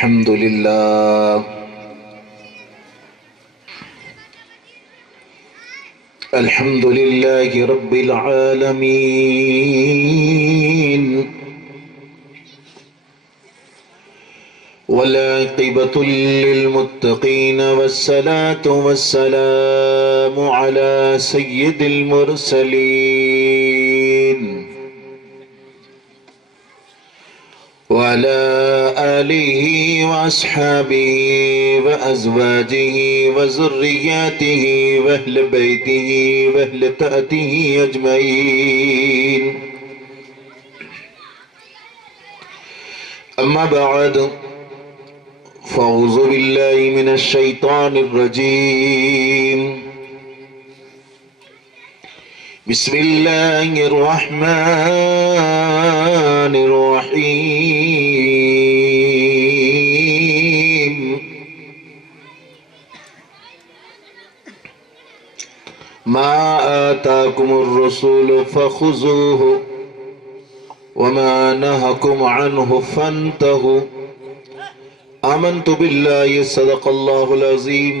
الحمد لله الحمد لله رب العالمين والعاقبة للمتقين والصلاة والسلام على سيد المرسلين وعلى آله وأصحابه وأزواجه وذرياته وأهل بيته وأهل طاعته أجمعين. أما بعد فأعوذ بالله من الشيطان الرجيم. بسم الله الرحمن الرحيم. ما آتاكم الرسول فخذوه وما نهاكم عنه فانتهوا. آمنت بالله صدق الله العظيم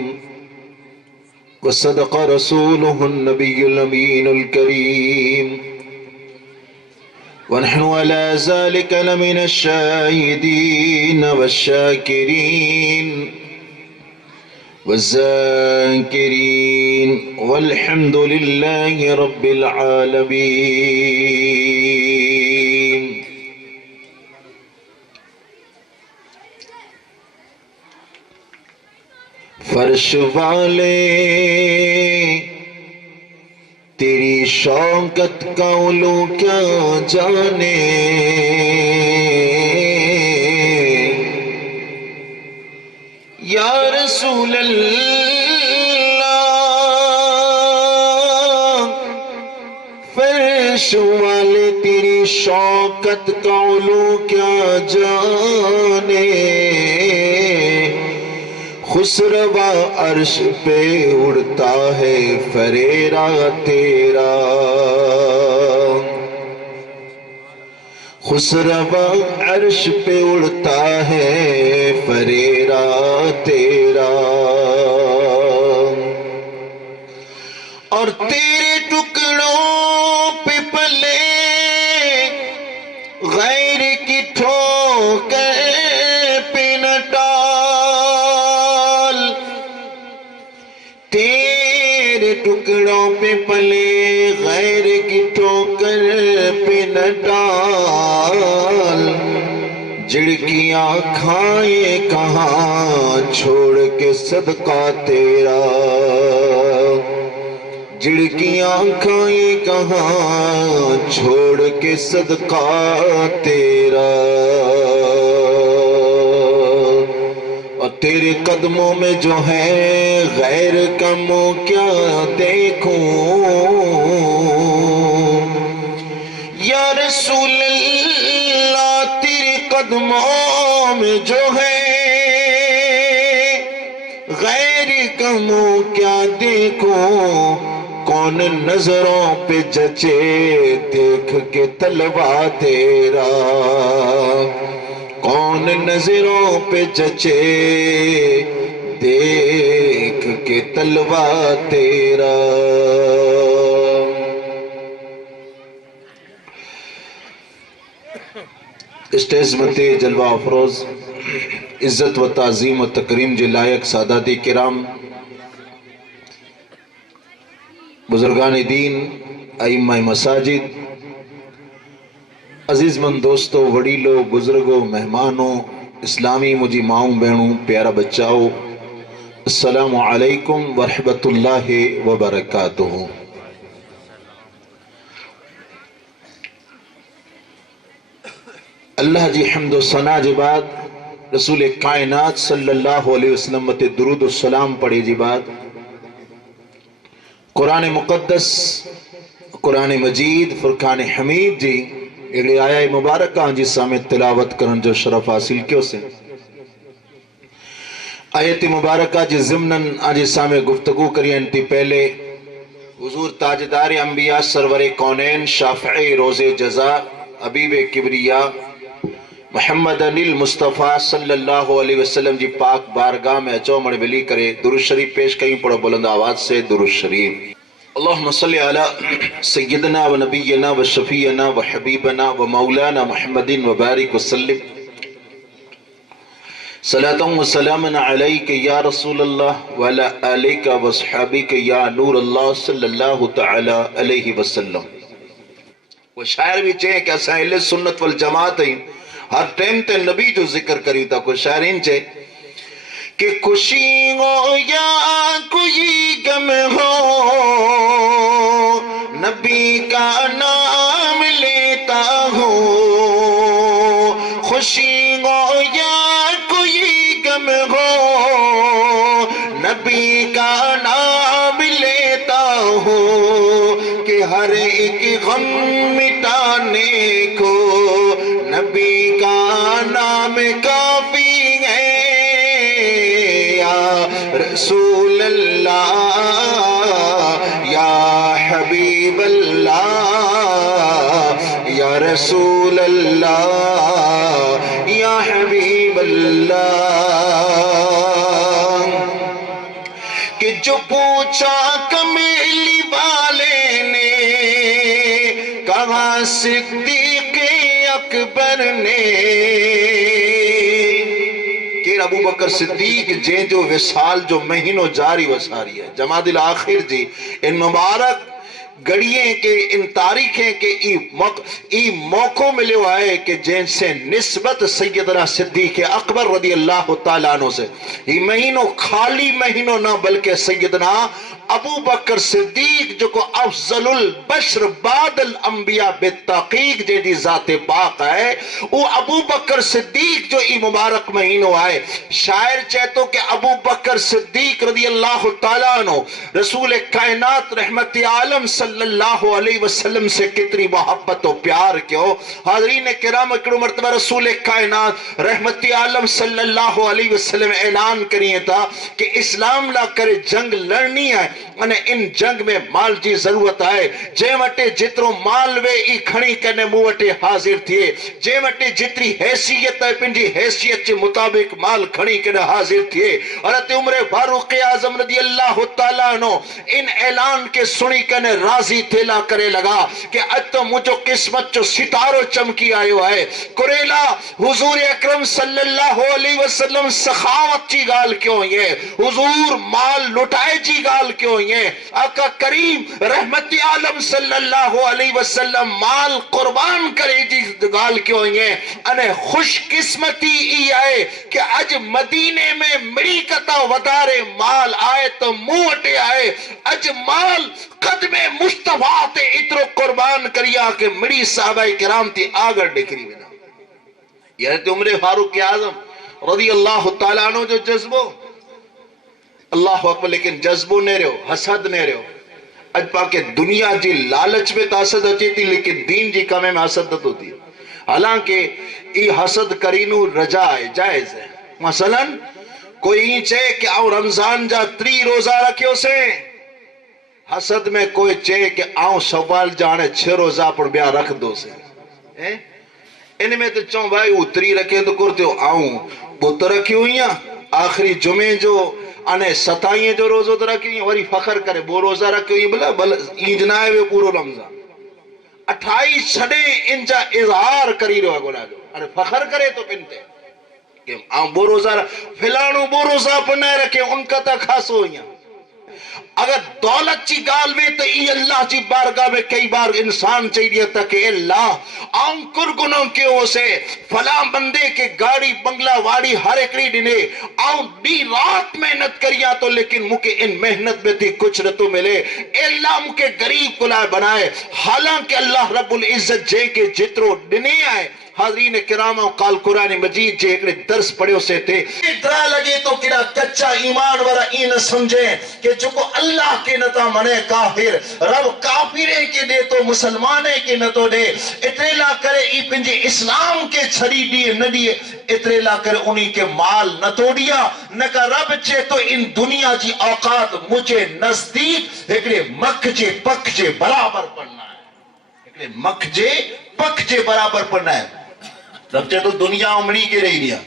وصدق رسوله النبي الأمين الكريم ونحن على ذلك لمن الشاهدين والشاكرين والذاكرين والحمد لله رب العالمين. فرش والے تیری شوکت کا علو کیا جانے، یا رسول اللہ. فرش والے تیری شوکت کا علو کیا جانے، خسروا عرش پہ اڑتا ہے فریرا تیرا. خسروا عرش پہ اڑتا ہے فریرا تیرا، اور تیرے ٹکڑوں پہ پلے غیر کی ٹھوکر پہ نہ ڈال. تیرے ٹکڑوں پہ پلے غیر کی ٹھوکر پہ نہ ڈال. جھڑکیاں کھائے کہاں چھوڑ کے صدقہ تیرا، جھڑکیاں کھائے کہاں چھوڑ کے صدقہ تیرا. اور تیرے قدموں میں جو ہے غیر کا منہ کیا دیکھوں، یا رسول اللہ. تیرے قدموں میں جو ہے غیر کا منہ کیا دیکھوں. کون نظروں پہ جچے دیکھ کے طلبہ تیرا، کون نظروں پہ جچے دیکھ کے طلبہ تیرا. اسٹیج متے جلوہ افروز عزت و تعظیم و تکریم جے لائق ساداتی کرام، بزرگان دین، ائمہ مساجد، عزیز مند دوستو، وڈیلو، بزرگو، مہمانوں، اسلامی مجھے ماؤں بہنوں، پیارا بچاؤ، السلام علیکم ورحمۃ اللہ وبرکاتہ. اللہ جی حمد و ثنا جی بعد رسول کائنات صلی اللہ علیہ وسلم تے درود و سلام پڑھے جی بعد قرآن مقدس، قرآن مجید، فرقان حمید جی اگلی آیہ مبارکہ جی سامنے تلاوت کرن جو شرف حاصل کیوں سے. آیت مبارکہ جی ضمناً آج سامنے گفتگو کری انتی پہلے حضور تاجدار انبیاء سرور کونین شافع روز جزا حبیب کبریا محمد انیل مصطفیٰ صلی اللہ علیہ وسلم جی پاک بارگاہ میں اچو مڑ ملی کرے درود شریف پیش کہیں پڑھو بلند آواز سے درود شریف۔ اللہم صلی علی سیدنا و نبینا و شفیعنا و حبیبنا و مولانا محمد و بارک وسلم صلاة و سلام علیک یا رسول اللہ و علی آلک و صحابک یا نور اللہ صلی اللہ تعالی علیہ وسلم۔ وہ شاعر بھی چاہیں کہ اساں اہل سنت والجماعت ہیں ہر ٹائم تے نبی جو ذکر کری تا کوئی شاعرین چاہے کہ خوشی ہو یا کوئی غم ہو نبی کا نام لیتا ہوں، خوشی ہو یا کوئی غم ہو نبی کا نام لیتا ہوں، کہ ہر ایک غم مٹانے کو نبی کا نام کافی ہے، یا رسول اللہ یا حبیب اللہ یا رسول اللہ یا حبیب اللہ۔ کہ جو پوچھا کمیلی والے نے کہا صدیق اکبر نے، کہ ابو بکر صدیق جن جو وصال جو مہینوں جاری وساری ہے جمادی الاخر جی ان مبارک گڑییں کے ان تاریخیں کے ای موقع ملے آئے کہ جن سے نسبت سیدنا صدیق اکبر رضی اللہ تعالیٰ عنہ سے یہ مہینوں خالی مہینوں نہ بلکہ سیدنا ابو بکر صدیق جو کو افضل البشر بعد الانبیاء بالتحقیق جیدی ذات پاک ہے، وہ ابو بکر صدیق جو ای مبارک مہینوں آئے۔ شاعر چاہتو کہ ابو بکر صدیق رضی اللہ تعالیٰ عنہ رسول کائنات رحمت عالم صلی اللہ علیہ وسلم سے کتنی محبت و پیار کیوں۔ حاضرین کرام اکڑو مرتبہ رسول کائنات رحمت عالم صلی اللہ علیہ وسلم اعلان کریے تھا کہ اسلام لا کرے جنگ لڑنی ہے، انہیں ان جنگ میں مال جی ضرورت آئے، جے وٹے جترو مال وے ای کھڑی کرنے مو وٹے حاضر تھے، جے وٹے جتری حیثیت ہے پنجی حیثیت کے مطابق مال کھڑی کرنے حاضر تھے۔ حضرت عمر فاروق اعظم رضی اللہ تعالیٰ عنہ ان اعلان کے سنی کرنے راضی تھیلا کرے لگا کہ اج تو مجھو قسمت جو ستارو چمکی آئیو ہے، کریلا حضور اکرم صلی اللہ علیہ وسلم سخاوت چی گال کیوں یہ، حضور مال لٹائے چی گال کیوں یہ، آقا کریم رحمت عالم صلی اللہ علیہ وسلم مال قربان کرے جی گال کیوں یہ، انہیں خوش قسمتی ای آئے کہ اج مدینے میں مری کتا ودارے مال آئے تو موٹے آئے، اج مال قدم مصطفیٰ تے اترو قربان کریا کہ مری صحابہ کرام تی آگر ڈکری بنا۔ یہ حضرت عمر فاروق اعظم رضی اللہ تعالیٰ عنہ جو جذبو اللہ اکبر، لیکن جذبو نہیں رہو، حسد نہیں رہو۔ اج پاکے دنیا جی لالچ میں تا حسد اچھی تھی لیکن دین جی کامے میں حسد نہ ہوتی، حالانکہ ای حسد کرینو رجا ہے، جائز ہے۔ مثلا کوئی ہی چاہے کہ آؤں رمضان جا 3 روزہ رکھیو سے، حسد میں کوئی چاہے کہ آؤں شوال جانے 6 روزہ پر بیا رکھ دو سے، ان میں تو چاہوں بھائی وہ 3 رکھے تو کرتے ہو، آؤں وہ تو رکھی ہوئی ہیں آخری جمعے جو انہیں 27 جو روزہ تو رکھی ہوئی ہیں، وری فخر کرے وہ روزہ رکھی ہوئی بلا بل اینجنائے وہ پورو رمضان 28 چھڑے انجا اظہار کری رہا گناہ جو انہیں فخر کرے تو پنتے کہ وہ روزہ فلانو وہ روزہ پر نہ رکھے ان کا تا خاص ہوئی ہیں۔ اگر دولت چی گال میں تو ای اللہ چی بارگاہ میں کئی بار انسان چاہیے تھا کہ اللہ آؤں کرگنوں کے ہو سے فلاں بندے کے گاڑی بنگلہ واڑی ہر اکڑی ڈنے آؤں دی رات محنت کریا تو لیکن مکے ان محنت میں تھی کچھ نہ تو ملے، اے اللہ مکے غریب کلائے بنائے، حالانکہ اللہ رب العزت جے کے جترو ڈنے آئے۔ حاضرین کرام قال قرآن مجید جے ایک درس پڑھے اسے تھے ڈرا لگے تو کڑا کچا ایمان ورہ این سمجھیں کہ جو کو اللہ کے نتا منے کافر، رب کافرے کے دے تو مسلمانے کے نتو دے، اترے لا کرے ای پنجی اسلام کے چھڑی دیئے نہ دیئے، اترے لا کرے انہی کے مال نہ توڑیا نکا رب چے تو ان دنیا جی اوقات مجھے نزدیک ایکڑے مکھ جے پک جے برابر پڑھنا ہے، ایکڑے مکھ جے پک جے برابر پڑھنا ہے۔ رب چے تو دنیا امڑی کے رہی دیا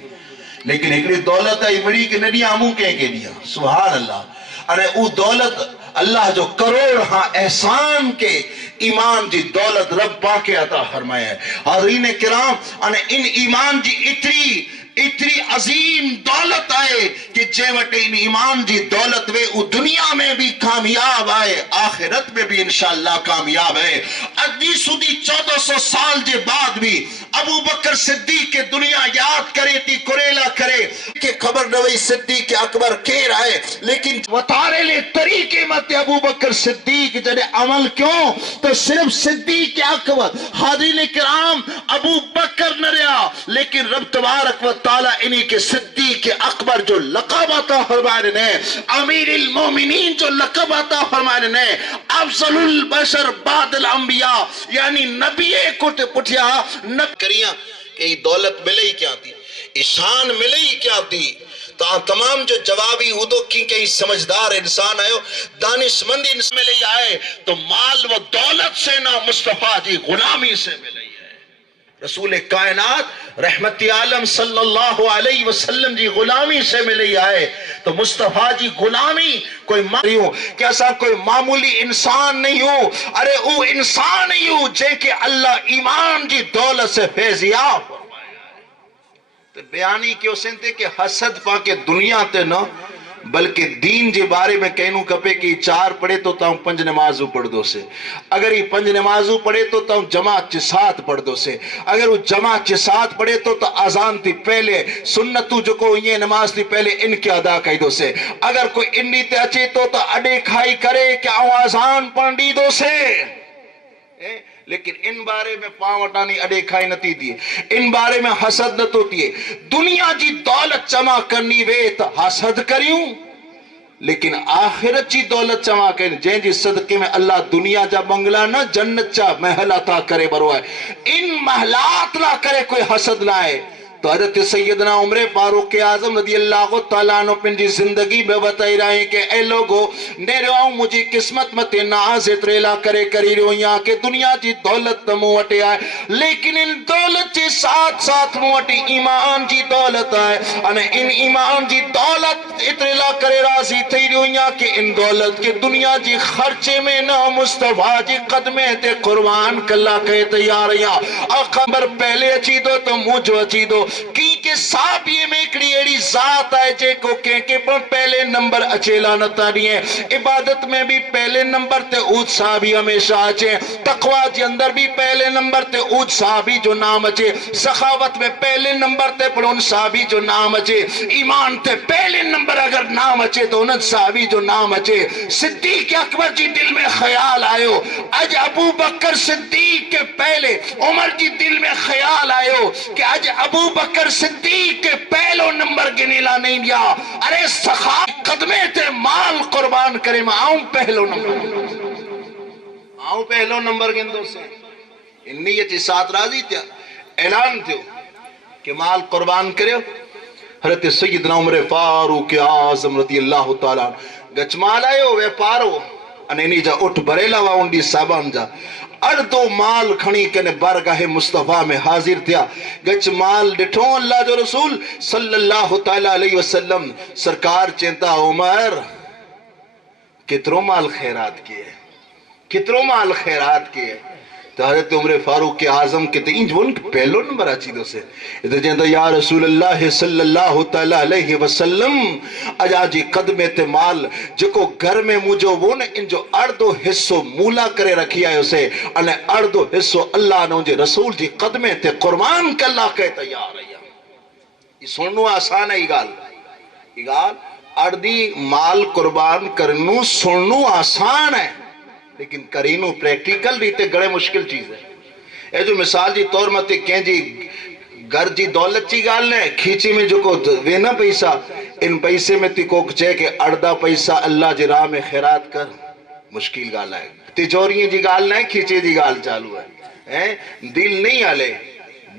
لیکن ایکڑی دولت ہے امڑی کے نڈیا امو کہیں کے دیا سبحان اللہ ارے او دولت اللہ جو کروڑ ہاں احسان کے ایمان جی دولت رب پاکے عطا فرمایا ہے حاضرین کرام ان ایمان جی اتری عظیم دولت آئے کہ جے وٹے ان ایمان جی دولت وے او دنیا میں بھی کامیاب آئے آخرت میں بھی انشاءاللہ کامیاب ہے ادھی سودی 1400 سال جے بعد بھی ابو بکر صدیق کے دنیا یاد کرے تی کریلا کرے کہ خبر نوی صدیق اکبر کیر آئے لیکن وطارے لے طریقے مت ابو بکر صدیق جنہیں عمل کیوں تو صرف صدیق اکبر حاضرین کرام ابو بکر نہ رہا لیکن رب تبارک و تعالیٰ انہی کے صدیق اکبر جو لقب عطا فرمانے نے امیر المومنین جو لقب عطا فرمانے نے افضل البشر بعد الانبیاء یعنی نبی کو پٹھیا نب کریاں کہ یہ دولت ملے ہی کیا تھی اشان ملے ہی کیا تھی تو تمام جو جوابی ادو کی کئی سمجھدار انسان آئے دانشمند انسان ملے ہی آئے تو مال و دولت سے نہ مصطفیٰ جی غلامی سے ملے ہی رسول کائنات رحمت عالم صلی اللہ علیہ وسلم جی غلامی سے ملی آئے تو مصطفیٰ جی غلامی کوئی نہیں ہو کیسا کوئی معمولی انسان نہیں ہو ارے او انسان ہی ہو جے کہ اللہ ایمان جی دولت سے فیضیاب تو بیانی کیوں سنتے کہ حسد پا کے دنیا تے نہ بلکہ دین جی بارے میں کہنوں کپے کہ 4 پڑھے تو تاؤں 5 نمازوں پڑھ دو سے اگر یہ 5 نمازوں پڑھے تو تاؤں جماعت چی 7 پڑھ دو سے اگر وہ جماعت چی 7 پڑھے تو تا آزان تھی پہلے سنتو جو کو یہ نماز تھی پہلے ان کے ادا کہی دو سے اگر کوئی انڈی تے اچے تو تا اڈے کھائی کرے کہ آزان پڑھ دی دو سے لیکن ان بارے میں پاوٹانی اڈے کھائی نتی دیئے ان بارے میں حسد نہ توتیے دنیا جی دولت جمع کرنی وے تا حسد کریوں لیکن آخرت جی دولت جمع کرنی جن جی صدقے میں اللہ دنیا جا بنگلہ نہ جنت جا محل عطا کرے برو ہے ان محلات نہ کرے کوئی حسد نہ ہے تو حضرت سیدنا عمر فاروق اعظم رضی اللہ تعالیٰ عنہ پنجی زندگی میں بتائی رہے کہ اے لوگو نیرو مجھے قسمت مت ناز اتریلا کرے کری رہو یہاں کہ دنیا جی دولت موٹے آئے لیکن ان دولت جی ساتھ ساتھ موٹی ایمان جی دولت آئے ان ایمان جی دولت اتریلا کرے راضی تھی رہو یہاں کہ ان دولت کے دنیا جی خرچے میں نہ مصطفیٰ جی قدمے تے قربان کلا کہے تیار یہاں اخبر پہلے اچھی دو تو مجھو اچھی دو کی کہ صحابی میں اکڑی ایڑی ذات آئے جے کو کہیں کہ پہلے نمبر اچھیلا نتا نہیں ہے عبادت میں بھی پہلے نمبر تے اوج صحابی ہمیشہ آچے تقوی جی اندر بھی پہلے نمبر تے اوج صحابی جو نام اچھے سخاوت میں پہلے نمبر تے پڑھون صحابی جو نام اچھے ایمان تے پہلے نمبر اگر نام اچھے تو انت صحابی جو نام اچھے صدیق اکبر جی دل میں خیال آئے ہو اج ابو بکر صدیق کے پہلے عمر جی دل میں خیال آئے ہو کہ اج ابو بکر صدیق کے پہلو نمبر گنیلا نہیں دیا ارے سخا قدمے تے مال قربان کرے میں آؤں پہلو نمبر گندو سے انہی یہ چیز ساتھ راضی تھا اعلان تھے کہ مال قربان کرے حضرت سیدنا عمر فاروق اعظم رضی اللہ تعالیٰ گچ مال آئے ہو وے پارو انہی جا اٹھ بریلا واؤنڈی سابان جا اردو مال کھنی کنے بارگاہ مصطفیٰ میں حاضر تھیا گچ مال ڈٹھوں اللہ جو رسول صلی اللہ تعالیٰ علیہ وسلم سرکار چینتا عمر کتروں مال خیرات کیے کتروں مال خیرات کیے تو حضرت عمر فاروق اعظم کے تینج وہ ان پہلو نمبر آچی دو سے ادھر جہاں یا رسول اللہ صلی اللہ تعالیٰ علیہ وسلم اجا جی قدمے تے مال جو کو گھر میں مجھو وہ نے ان جو اردو حصو مولا کرے رکھی آئے اسے انہیں اردو حصو اللہ نے انجھے رسول جی قدمے تے قربان کا اللہ کہتا یا رہا یہ سننو آسان ہے یہ گال اردی مال قربان کرنو سننو آسان ہے لیکن کرینو پریکٹیکل ریتے گڑے مشکل چیز ہے اے جو مثال جی طور مت کہیں جی گھر جی دولت چی گال نے کھیچی میں جو کو وینا پیسہ ان پیسے میں تی کو چاہے کہ اردہ پیسہ اللہ جی راہ میں خیرات کر مشکل گال ہے تجورییں جی گال نہیں کھیچے جی گال چالو ہے دل نہیں آلے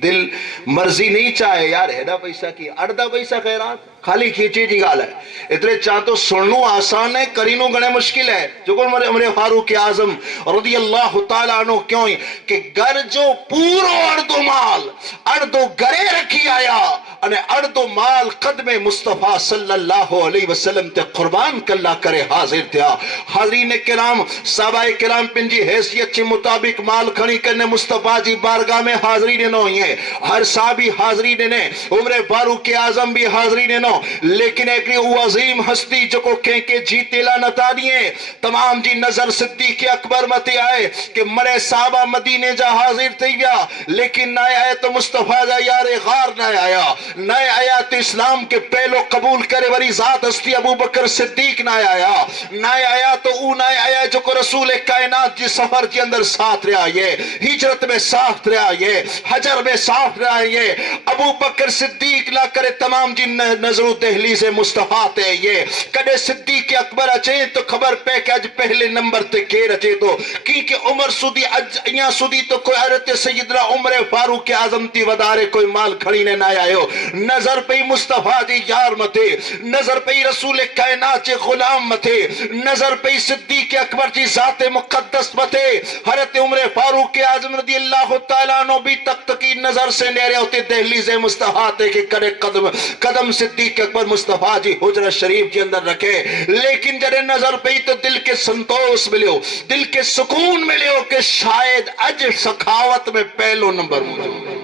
دل مرضی نہیں چاہے یار ایڈا پیسہ کی اڑدا پیسہ خیرات خالی کھینچی جی گال ہے اتنے چاہ تو سننو آسان ہے کرینو گنے مشکل ہے جو کون عمر فاروق اعظم رضی اللہ تعالیٰ عنہ کیوں ہی کہ گر جو پورو اردو مال اردو گرے رکھی آیا انہیں اردو مال قدم مصطفیٰ صلی اللہ علیہ وسلم تے قربان کلا کرے حاضر تھیا حاضرین کرام صحابہ کرام پنجی حیثیت چی مطابق مال کھنی کرنے مصطفیٰ جی بارگاہ میں حاضرین نو ہیں ہر صحابی حاضرین نے عمر فاروق اعظم بھی حاضرین نو لیکن ایک عظیم ہستی جو کو کہیں کہ جیتے لانتا دیئے تمام جی نظر صدیق اکبر متے آئے کہ مرے صحابہ مدینے جا حاضر تھی گیا لیکن نہ آئے تو مصطفیٰ جا یار غار نہ آیا نئے آیا تو اسلام کے پہلو قبول کرے وری ذات ہستی ابو بکر صدیق نہ آیا نئے آیا تو او نئے آیا جو کو رسول کائنات جی سفر کے اندر ساتھ رہا یہ ہجرت میں ساتھ رہا یہ حجر میں ساتھ رہا یہ ابو بکر صدیق لا کرے تمام جی نظر دہلیز مصطفیٰ تے یہ کدے صدیق اکبر اچھے تو خبر پہ کہ اج پہلے نمبر تے کیر اچھے تو کی عمر سودی اجیاں سودی تو کوئی حضرت سیدنا عمر فاروق اعظم تی ودارے کوئی مال کھڑی نے نہ آئے نظر پہ مصطفیٰ جی یار متے نظر پہ رسول کائنات جی غلام متے نظر پہ صدیق اکبر جی ذات مقدس متے حضرت عمر فاروق اعظم رضی اللہ تعالیٰ عنہ بھی تک تکی نظر سے نیرے ہوتے دہلیز مصطفیٰ تے کہ کرے قدم صدیق اکبر مصطفیٰ جی حجرہ شریف کے اندر رکھے لیکن جڑے نظر پہ تو دل کے سنتوش ملے ہو دل کے سکون ملے ہو کہ شاید اج سخاوت میں پہلو نمبر موجود ہے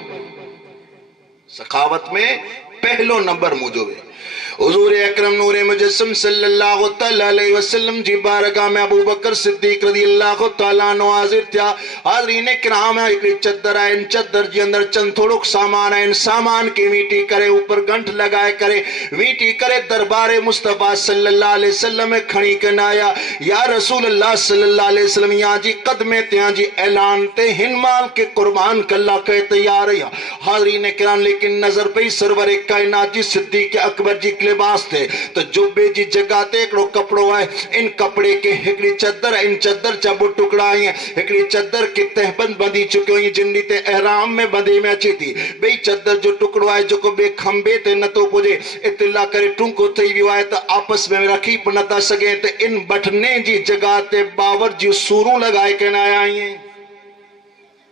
سخاوت میں پہلو نمبر موجود ہے حضور اکرم نور مجسم صلی اللہ علیہ وسلم جی بارگاہ میں ابو بکر صدیق رضی اللہ تعالیٰ عنہ حاضر تھا حاضرین کرام ہے ایک چدر ہے ان چدر جی اندر چند تھوڑک سامان ہے ان سامان کی میٹی کرے اوپر گنٹ لگائے کرے میٹی کرے دربار مصطفیٰ صلی اللہ علیہ وسلم کھڑی کرنا آیا یا رسول اللہ صلی اللہ علیہ وسلم یہاں جی قدمے تیاں جی اعلان تے ہن مال کے قربان کلا کے تیار ہے حاضرین کرام لیکن نظر پہ سرور کائنات جی صدیق اکبر جی لباس تھے تو جبے جی جگہ تے ایکڑو کپڑو آئے ان کپڑے کے ہکڑی چدر ان چدر چبو ٹکڑا آئی ہیں ہکڑی چدر کی تہبند بندی چکے ہوئی جنی تے احرام میں بندی میں اچھی تھی بھئی چدر جو ٹکڑو آئے جو کو بے کھمبے تے نتو پوجے اطلاع کرے ٹونکو تھی بھی آئے تو آپس میں رکھی پنتا سگے تے ان بٹھنے جی جگہ تے باور جی سوروں لگائے کے نہ آئی ہیں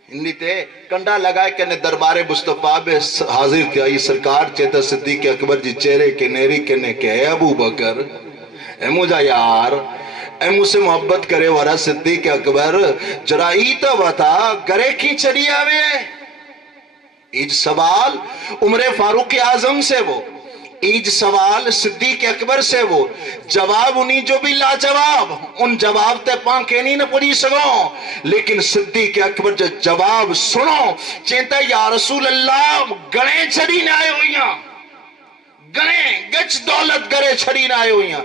ہندی تے کنڈا لگائے کہ دربار مصطفیٰ بے حاضر تھے آئی سرکار چیتا صدیق اکبر جی چہرے کے نیری کے نے کہ اے ابو بکر اے مجھا یار اے مجھ سے محبت کرے ورہ صدیق اکبر جرائی تو بتا گرے کی چڑی آوے ایج سوال عمر فاروق اعظم سے وہ ایج سوال صدیق اکبر سے وہ جواب انہی جو بھی لا جواب ان جواب تے پانکے نہیں نہ پڑی سگوں لیکن صدیق اکبر جو جواب سنو چینتا یا رسول اللہ گڑے چھڑی نہ آئے ہوئیاں گڑے گچ دولت گڑے چھڑی نہ آئے ہوئیاں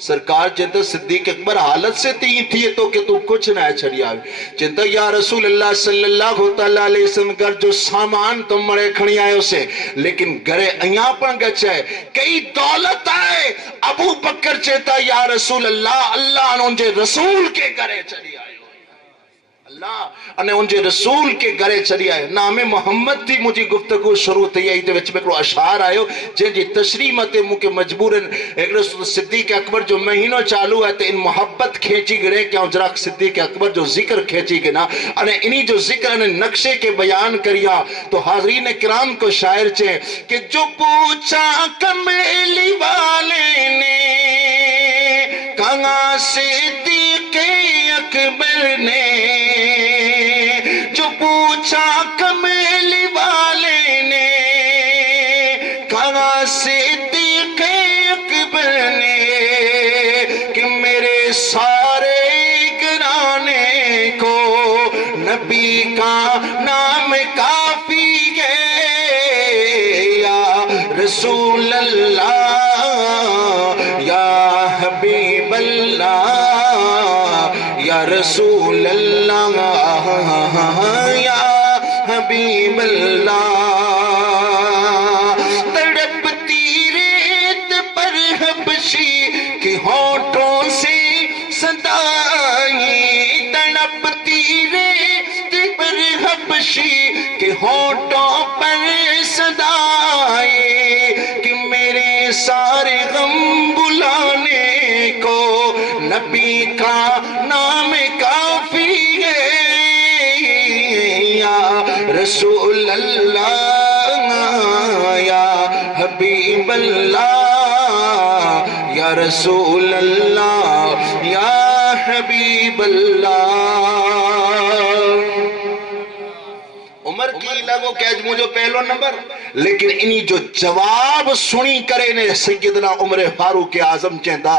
سرکار چینتا صدیق اکبر حالت سے تھی تو کہ تو کچھ نہ چھڑی آئے چینتا یا رسول اللہ صلی اللہ علیہ وسلم گر جو سامان تم مرے کھڑی آئے اسے لیکن گرے ایاں پر گچ ہے کئی دولت آئے ابو بکر چینتا یا رسول اللہ اللہ نے انجھے رسول کے گرے چھڑی آئے اللہ انہیں انجھے رسول کے گرے چلی آئے نام محمد تھی مجھے گفتگو شروع تھی آئی تھی وچ میں کرو اشعار آئے جن جی تشریح متے مو کے مجبورن ایک رسول صدیق اکبر جو مہینوں چالو ہے تو ان محبت کھینچی گرے کیا جراک صدیق اکبر جو ذکر کھینچی گنا انہیں انہی جو ذکر انہیں نقشے کے بیان کریا تو حاضرین کرام کو شاعر چاہیں کہ جو پوچھا کمیلی والے نے کہاں صدیق اکبر نے جو پوچھا کمیلی والے نے کہاں صدیق اکبر نے کہ میرے سارے گرانے کو نبی کا نام کافی ہے یا رسول اللہ یا حبیب اللہ یا رسول اللہ یا حبیب اللہ تڑپتی ریت پر حبشی کی ہونٹوں سے صدائی تڑپتی ریت پر حبشی کی ہونٹوں نبی کا نام کافی ہے یا رسول اللہ یا حبیب اللہ یا رسول اللہ یا حبیب اللہ. عمر کی لگو کہ اج مجھے پہلو نمبر لیکن انہی جو جواب سنی کرے نے سیدنا عمر فاروق اعظم چہندا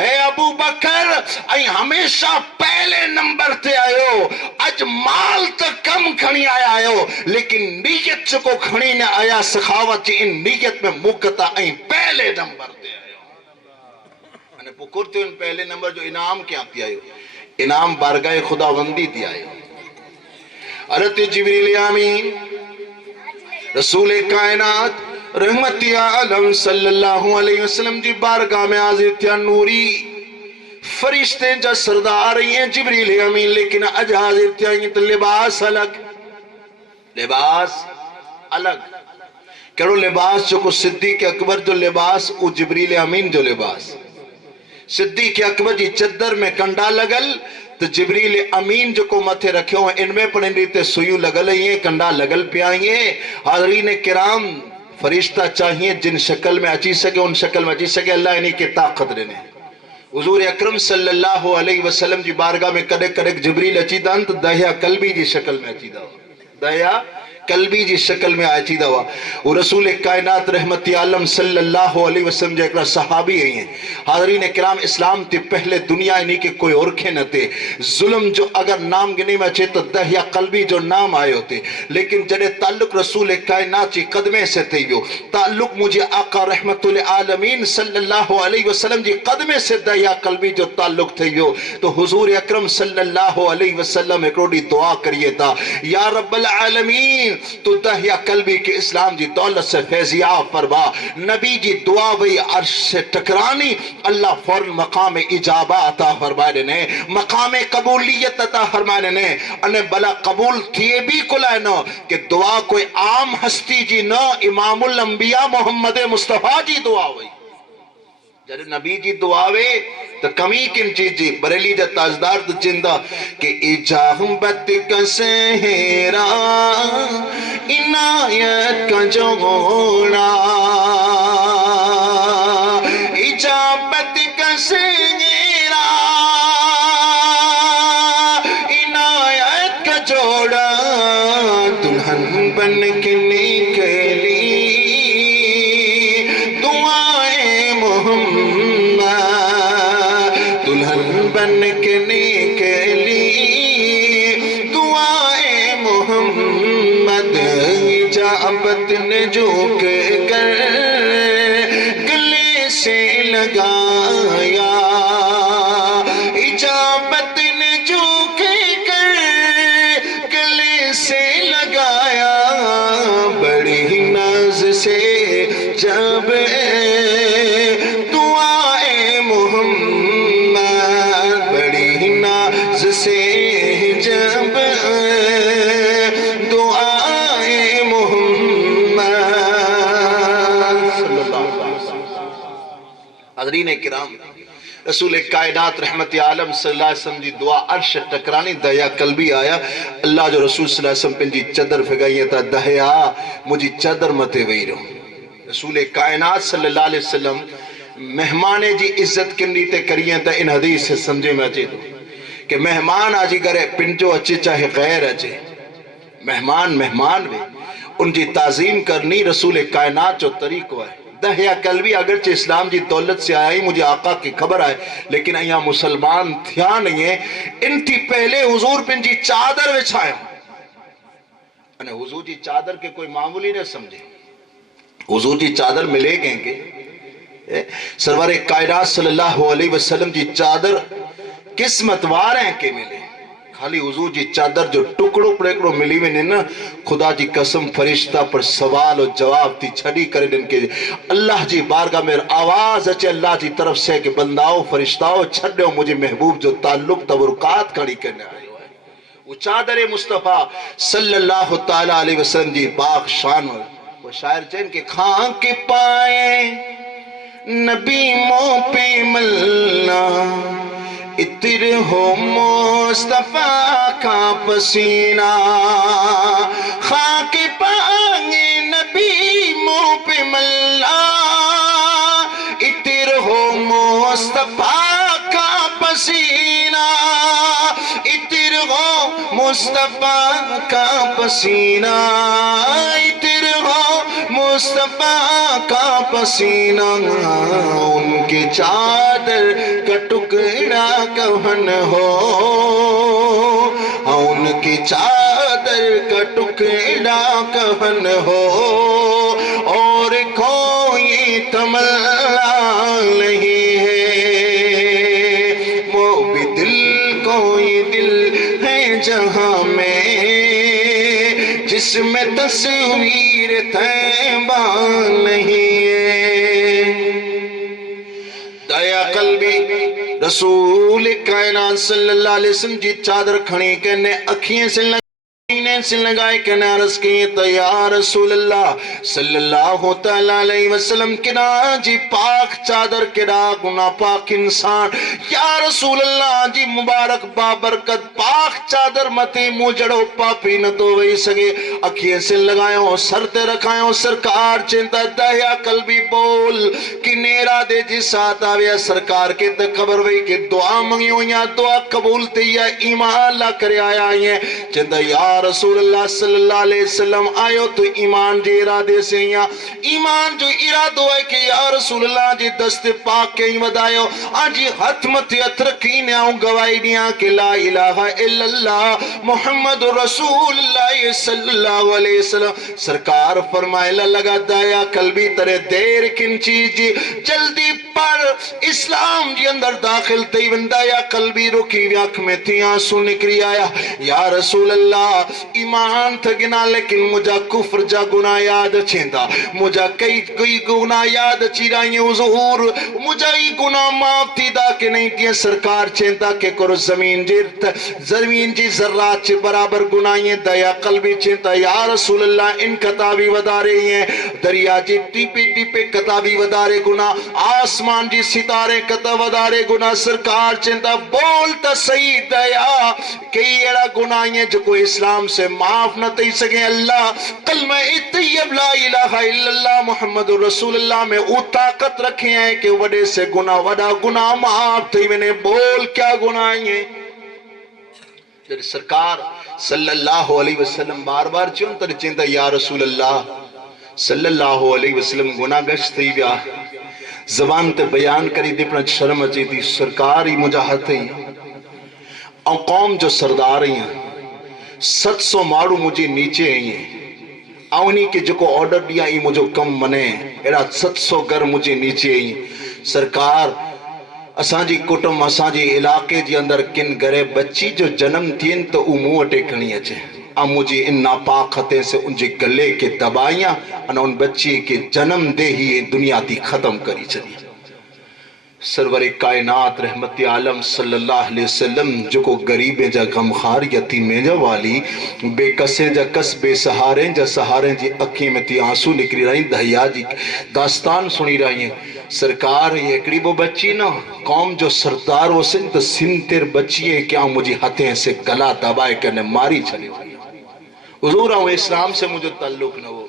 اے ابو بکر ای ہمیشہ پہلے نمبر تے آئیو اج مال تک کم کھنی آیا آئیو لیکن نیت چکو کھنی نہ آیا سخاوت چی ان نیت میں مکتا ای پہلے نمبر تے آئیو. انہیں پکرتے ان پہلے نمبر جو انعام کیا تی آئیو انعام بارگاہ خدا وندی تی آئیو. حضرت جبریل امین رسول کائنات رحمت عالم صلی اللہ علیہ وسلم جی بارگاہ میں حاضر تھیا نوری فرشتے جا سردار رہی ہیں جبریل امین لیکن اج حاضر تھیا تو لباس الگ کہڑو لباس جو کو صدیق اکبر جو لباس او جبریل امین جو لباس صدیق اکبر جی چدر میں کنڈا لگل تو جبریل امین جو کو متھے رکھے ہوں ان میں پڑھیں تے سویوں لگل ہیں کنڈا لگل پیائیں. حاضرین کرام فرشتہ چاہیے جن شکل میں اچھی سکے ان شکل میں اچھی سکے اللہ انہی کے طاقت دینے. حضور اکرم صلی اللہ علیہ وسلم جی بارگاہ میں کدک کدک جبریل اچھی دان تو دہیا قلبی جی شکل میں اچھی دا دہیا قلبی جی شکل میں آئی چیدہ ہوا. وہ رسول کائنات رحمت عالم صلی اللہ علیہ وسلم جو ایک صحابی ہیں. حاضرین کرام اسلام تے پہلے دنیا انہی کے کوئی اورکھے نہ تے ظلم جو اگر نام گنے میں چھے تو دہیا قلبی جو نام آئے ہوتے لیکن جنہیں تعلق رسول کائنات جی قدمے سے تھے تعلق مجھے آقا رحمت العالمین صلی اللہ علیہ وسلم جی قدمے سے دہیا قلبی جو تعلق تھے تو حضور اکرم صلی اللہ علیہ وسلم ایک روڑی دعا کریے تھا یا رب العالمین تو دہیا قلبی کے اسلام جی دولت سے فیضیاب فرما. نبی جی دعا بھئی عرش سے ٹکرانی اللہ فوراً مقام اجابہ عطا فرمائے نے مقام قبولیت عطا فرمائے نے انہیں بلا قبول تھیے بھی کلائے نو کہ دعا کوئی عام ہستی جی نہ امام الانبیاء محمد مصطفیٰ جی دعا ہوئی جب نبی جی دعاوے تو کمی کن چیز جی بریلی جا تاجدار تو جندہ کہ اجابت کا سہرا عنایت کا جوڑا اجابت کا سہرا عنایت کا جوڑا دلہن بن کے نکلی بن کے نکلی دعائیں محمد اجابت نے جھک کر گلے سے لگایا اجابت نے جھک کر گلے سے لگایا بڑی ناز سے جب دعائیں محمد سے جب دعائیں محمد صلی اللہ علیہ وسلم. حضرین کرام رسول کائنات رحمت عالم صلی اللہ علیہ وسلم جی دعا عرش ٹکرانی دہیا قلبی آیا اللہ جو رسول صلی اللہ علیہ وسلم پن جی چدر فگائی تا دہیا مجھے چدر متے وئی رہو. رسول کائنات صلی اللہ علیہ وسلم مہمانے جی عزت کنی تے کریے تا ان حدیث سے سمجھے میں اچھے دو کہ مہمان آجی گرے پنجو اچھے چاہے غیر اچھے مہمان بھی ان جی تعظیم کرنی رسول کائنات جو طریقہ ہے. دہیا قلبی اگرچہ اسلام جی دولت سے آئی مجھے آقا کی خبر آئے لیکن ایہاں مسلمان تھیا نہیں ہے. ان تھی پہلے حضور پن جی چادر وچھائے انہیں حضور جی چادر کے کوئی معمولی نہ سمجھے. حضور جی چادر ملے گئے کہ سرور کائنات صلی اللہ علیہ وسلم جی چادر قسمت وار ہیں کہ ملے خالی حضور جی چادر جو ٹکڑوں پڑکڑوں ملی میں نہیں خدا جی قسم فرشتہ پر سوال و جواب تھی چھڑی کرے دن کے اللہ جی بارگاہ میں آواز اچھے اللہ جی طرف سے کہ بنداؤ فرشتاؤ چھڑے ہو مجھے محبوب جو تعلق تبرکات کھڑی کرنے آئے ہوئے وہ چادر مصطفیٰ صلی اللہ تعالیٰ علیہ وسلم جی باغ شان وہ شاعر چین کے کھان کے پائے نبی مو پہ ملنا اتر ہو مصطفیٰ کا پسینہ خاک پائیں نبی منہ پہ ملا اتر ہو مصطفیٰ کا پسینہ اتر ہو مصطفیٰ کا پسینہ اتر ہو مصطفیٰ کا پسینہ ان کی چادر کا ٹکڑا کفن ہو ان کی چادر کا ٹکڑا کفن ہو اور کوئی تمنا نہیں ہے وہ بھی دل کوئی دل ہے جہاں میں جس میں تصویر طیبہ نہیں ہے دایا قلبی رسول کائنات صلی اللہ علیہ وسلم جی چادر کھڑی کہنے اکھیں سے لگائے کہنے عرض کی تو یا رسول اللہ صلی اللہ علیہ وسلم کنا جی پاک چادر کنا گناہ پاک انسان یا رسول اللہ جی مبارک بابرکت پاک چادر متی موجڑو پاپی نہ تو وہی سگے اکھیں سے لگائیں سر تے رکھائیں سرکار چنتا دہیا قلبی بول کہ نیرا دے جی ساتھ آویا سرکار کے تے خبر وہی کہ دعا منگیوں یا دعا قبول تے یا ایمان اللہ کرے آیا ہیں چنتا یا رسول اللہ صلی اللہ علیہ وسلم آئیو تو ایمان جی ارادے سے یا ایمان جو ارادو ہے کہ یا رسول اللہ جی دست پاک کے ہی ودائیو آجی حتمت اترکین آؤں گوائی دیا کہ لا الہ الا اللہ محمد رسول اللہ صلی اللہ علیہ وسلم سرکار فرمائے لگا دایا قلبی ترے دیر کن چیز جی جلدی پر اسلام جی اندر داخل تی وندایا قلبی رکی ویاک میں تھی آنسو نکری آیا یا رسول اللہ ایمان تھا گنا لیکن مجھا کفر جا گناہ یاد چھیندا مجھا کئی گناہ یاد چیرائیں حضور مجھا ہی گناہ معاف تھی دا کہ نہیں کیا سرکار چھیندا کہ کرو زمین جی ذرات چھ برابر گناہیں دیا قلبی چھیندا یا رسول اللہ ان کتابی ودارے ہیں دریا جی ٹیپے کتابی ودارے گناہ آسمان جی ستارے کتاب ودارے گناہ سرکار چھیندا بولتا صحیح دیا کئی ایڑا گناہیں جو کوئی اسلام سے معاف نہ تی سکیں اللہ کلمہ طیب لا الہ الا اللہ محمد رسول اللہ میں او طاقت رکھے ہیں کہ وڈے سے گناہ وڈا گناہ معاف تھی میں نے بول کیا گناہ ہیں جب سرکار صلی اللہ علیہ وسلم بار بار چون تر چندہ یا رسول اللہ صلی اللہ علیہ وسلم گناہ گشت تھی بیا زبان تے بیان کری دی پنا شرم اچھی تھی سرکار ہی مجاہد ہی اور قوم جو سردار ہیں 700 مارو مجھے نیچے ہیں آؤنی کے جو کو آرڈر دیا ہی مجھے کم منے ایڑا 700 گر مجھے نیچے ہیں سرکار اساں جی کٹم اساں جی علاقے جی اندر کن گرے بچی جو جنم تھین تو امو اٹے کھنی اچھے مجھے ان ناپاک خطے سے ان جی گلے کے دبائیاں انہوں ان بچی کے جنم دے ہی دنیا دی ختم کری چلی سرور کائنات رحمت عالم صلی اللہ علیہ وسلم جو کو غریبیں جا غمخار یتیمیں جا والی بے کسیں جا کس بے سہاریں جا سہاریں جی اکھیں میں تی آنسو نکری رہی دہیا جی داستان سنی رہی ہیں سرکار یہ اکڑی وہ بچی نا قوم جو سردار وہ سن تو سن تیر بچی ہے کیا مجھے ہتھیں سے گلا دبائے کرنے ماری چلی حضور ہوں اسلام سے مجھے تعلق نہ ہو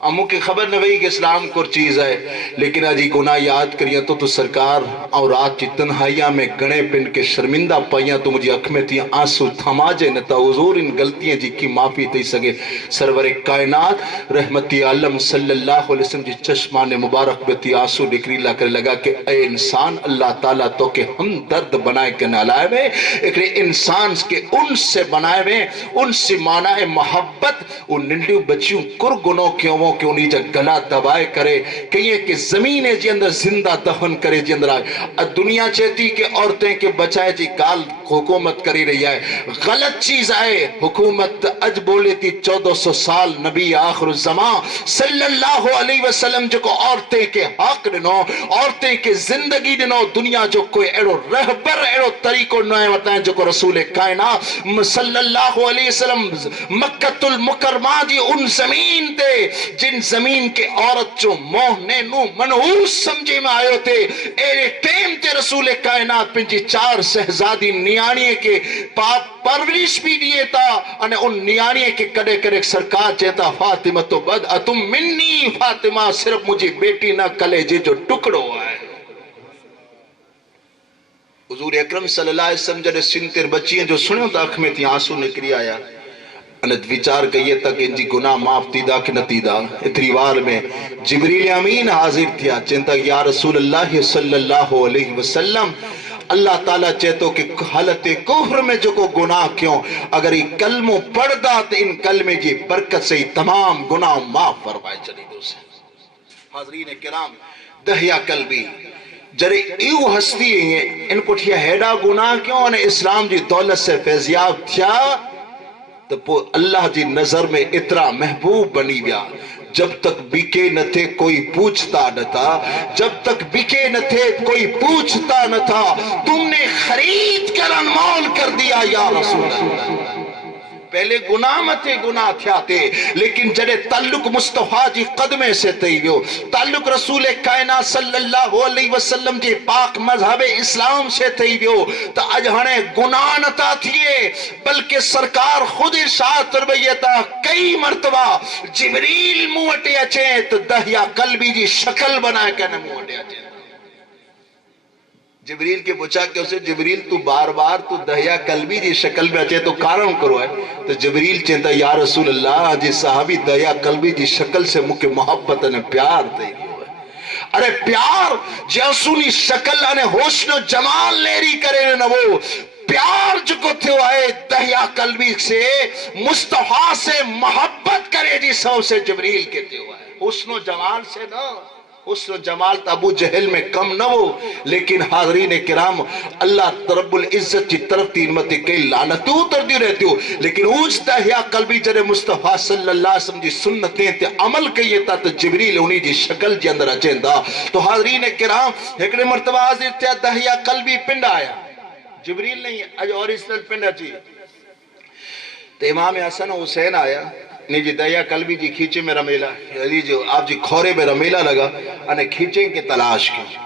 امو کی خبر نہ وہی کہ اسلام کو چیز ہے لیکن آجی گناہ یاد کریاں تو سرکار اور رات کی تنہائیاں میں گنے پن کے شرمندہ پائیاں تو مجھے اکھ میں تھی آنسو تھما جے نتا حضور ان غلطیاں جی کی معافی تی سگے سرور کائنات رحمت عالم صلی اللہ علیہ وسلم جی چشمان مبارک بیتی آنسو نکری لا کر لگا کہ اے انسان اللہ تعالیٰ تو کہ ہم درد بنائے کے نالائے میں ایک انسان کے ان سے بنائے میں ان سے معنی محبت ان ننڈیو بچیوں کر گنوں کیوں کہ انہی جا گلا دبائے کرے کہیے کہ زمین جی اندر زندہ دفن کرے جی اندر آئے دنیا چاہتی کہ عورتیں کے بچائے جی گال حکومت کری رہی ہے، غلط چیز آئے حکومت اج بولے تھی 1400 سال نبی آخر الزمان صلی اللہ علیہ وسلم جو کو عورتیں کے حق دنو، عورتیں کے زندگی دنو، دنیا جو کوئی ایڑو رہبر ایڑو طریقو نوے وطائیں جو کو رسول کائنات صلی اللہ علیہ وسلم مکہ المکرمہ جی ان زمین تے جن زمین کے عورت جو موہنے نو منحوس سمجھے میں آئے تھے، ایرے ٹیم تے رسول کائنات پنجی 4 شہزادی نیانیے کے پرورش بھی دیے تا، انہیں ان نیانیے کے کڑے کڑے سرکار چہتا فاطمہ تو بد اتم منی، فاطمہ صرف مجھے بیٹی نہ کلیجے جو ٹکڑو آئے۔ حضور اکرم صلی اللہ علیہ وسلم جڑے سنتر بچیاں جو سنیں تو اکھ میں تھی آنسو نکری آیا، انت وچار کہیے تک ان جی گناہ معاف تیدہ کہ نتیدہ۔ اتری وار میں جبریل امین حاضر تھیا، چنتا یا رسول اللہ صلی اللہ علیہ وسلم اللہ تعالیٰ چہتو کہ حالت کفر میں جو کو گناہ کیوں، اگر یہ کلموں پڑھ دا تو ان کلمے جی برکت سے تمام گناہ معاف فرمائے چلی دو سے۔ حاضرین کرام، دہیا قلبی جرے ایو ہستی ہیں ان کو ٹھیا ہیڈا گناہ کیوں، انہیں اسلام جی دولت سے فیضیاب تھیا تو اللہ جی نظر میں اترا محبوب بنی گیا۔ جب تک بکے نہ تھے کوئی پوچھتا نہ تھا، جب تک بکے نہ تھے کوئی پوچھتا نہ تھا، تم نے خرید کر انمول کر دیا یا رسول اللہ۔ پہلے گناہ میں تھے، گناہ تھیا تھے، لیکن جڑے تعلق مصطفیٰ جی قدمے سے تیویو، تعلق رسول کائنات صلی اللہ علیہ وسلم جی پاک مذہب اسلام سے تیویو، تو اج ہنے گناہ نہ تا تھیے، بلکہ سرکار خود ارشاد فرمائیتا کئی مرتبہ جبریل موٹے اچھیں تو دہیا قلبی جی شکل بنائے کہ موٹے اچھیں۔ جبریل کے پوچھا کہ اسے جبریل تو بار بار تو دہیا قلبی جی شکل میں اچھے تو کارن کرو ہے، تو جبریل چہتا یا رسول اللہ جی صحابی دہیا قلبی جی شکل سے مکہ محبت نے پیار دے گئے۔ ارے پیار جیسونی شکل نے حسن و جمال لیری کرے نہ وہ پیار جو کو تھے آئے دہیا قلبی سے مصطفیٰ سے محبت کرے جی سو سے جبریل کے تھے آئے، حسن و جمال سے نہ، حسن و جمال تا ابو جہل میں کم نہ ہو، لیکن حاضرین کرام اللہ رب العزت کی طرف تین مت کئی لعنتوں اتردی رہتی ہو، لیکن اوج دہیا قلبی جرے مصطفیٰ صلی اللہ علیہ وسلم جی سنتیں تے عمل کئیے تا تو جبریل انہی جی شکل جی اندر اچھیں دا۔ تو حاضرین کرام ایکڑے مرتبہ حاضر تھیا دہیا قلبی پنڈ آیا، جبریل نہیں اج اوریجنل پنڈ اچھی، تو امام حسن و حسین آیا، نہیں جی دہیا قلبی جی کھیچے میں رمیلا، علی جو آپ جی کھورے میں رمیلا لگا، انہیں کھیچیں کے تلاش کی،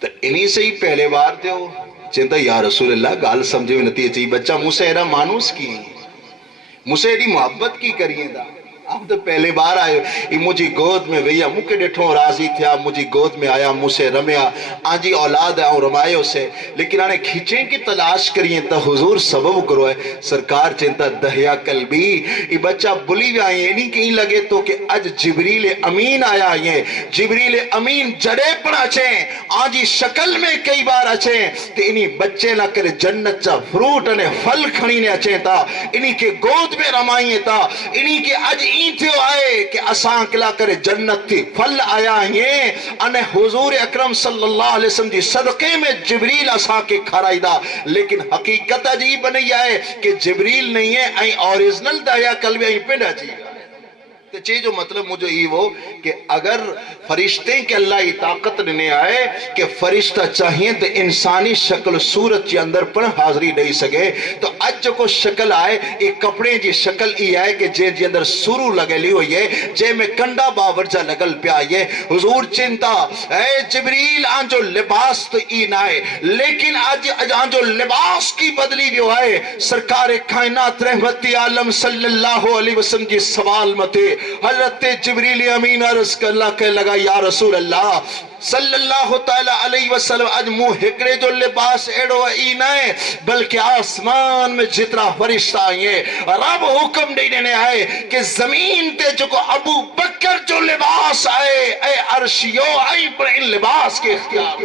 تو انہی سے ہی پہلے بار تھے ہو چنتا یا رسول اللہ گال سمجھے میں نتیجہ چاہیے بچہ مجھ سے ایرا مانوس کی مجھ سے ایری محبت کی کریے دا، آپ تو پہلے بار آئے، یہ مجھے گود میں ویا مکہ ڈٹھوں راضی تھیا، مجھے گود میں آیا مجھ سے رمیا، آجی اولاد آؤں رمائے اسے، لیکن آنے کھیچیں کی تلاش کریے تا حضور سبب کرو ہے، سرکار چنتا دہیا قلبی یہ بچہ بلی بھی آئیں، انہی کہیں لگے تو کہ اج جبریل امین آیا آئیں، جبریل امین جڑے پر اچھیں، آجی شکل میں کئی بار اچھیں، تو انہی بچے نہ کرے جنت چا فروٹ انہیں پھل کھڑی نے اچھیں تا، انہی کے گود میں رمائیں تا، انہی کے اج تھے آئے کہ اساں کلا کرے جنت تھی پھل آیا ہیں، انہیں حضور اکرم صلی اللہ علیہ وسلم جی صدقے میں جبریل اساں کے کھرائی دا، لیکن حقیقت عجیب نہیں آئے کہ جبریل نہیں ہے این اوریجنل دہیا قلبی این پنڈ عجیب تو چیز جو مطلب مجھے یہ وہ کہ اگر فرشتے کے اللہ یہ طاقت نہیں آئے کہ فرشتہ چاہیے تو انسانی شکل صورت کے اندر پر حاضری نہیں سکے، تو اج جو کو شکل آئے ایک کپڑے جی شکل ای آئے کہ جے اندر سورو لگے لی ہوئی ہے، جے میں کنڈا باورجہ لگل پہ آئیے، حضور چنتا اے جبریل آن جو لباس تو ای نہ آئے، لیکن آن جو لباس کی بدلی بھی آئے، سرکار کائنات رحمتی عالم صلی اللہ علیہ وسلم کی سوال متے حضرت جبریل امین عرض کر اللہ کہ لگا یا رسول اللہ صلی اللہ تعالیٰ علیہ وسلم اج مو ہکڑے جو لباس ایڑو ای نائے بلکہ آسمان میں جتنا فرشتہ آئیے، رب حکم دینے آئے کہ زمین تے جو کو ابو بکر جو لباس آئے اے عرشیو آئی پر ان لباس کے اختیار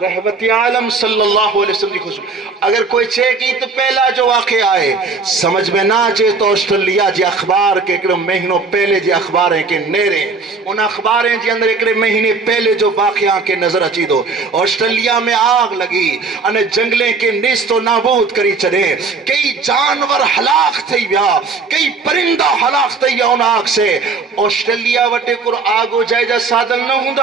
رحمت عالم صلی اللہ علیہ وسلم کی خوشبو اگر کوئی چاہے کہ تو پہلا جو واقعہ آئے سمجھ میں نہ آجے تو آسٹریلیا جی اخبار کے ایک مہینوں پہلے جی اخبار ہیں کہ نیرے ان اخبار ہیں جی اندر ایک مہینے پہلے جو واقعہ کے نظر اچھی دو آسٹریلیا میں آگ لگی ان جنگلیں کے نیست و نابود کری چڑے کئی جانور ہلاک تھی بیا کئی پرندہ ہلاک تھی بیا ان آگ سے آسٹریلیا وٹے کر آگ ہو جائے جا سادن نہ ہوں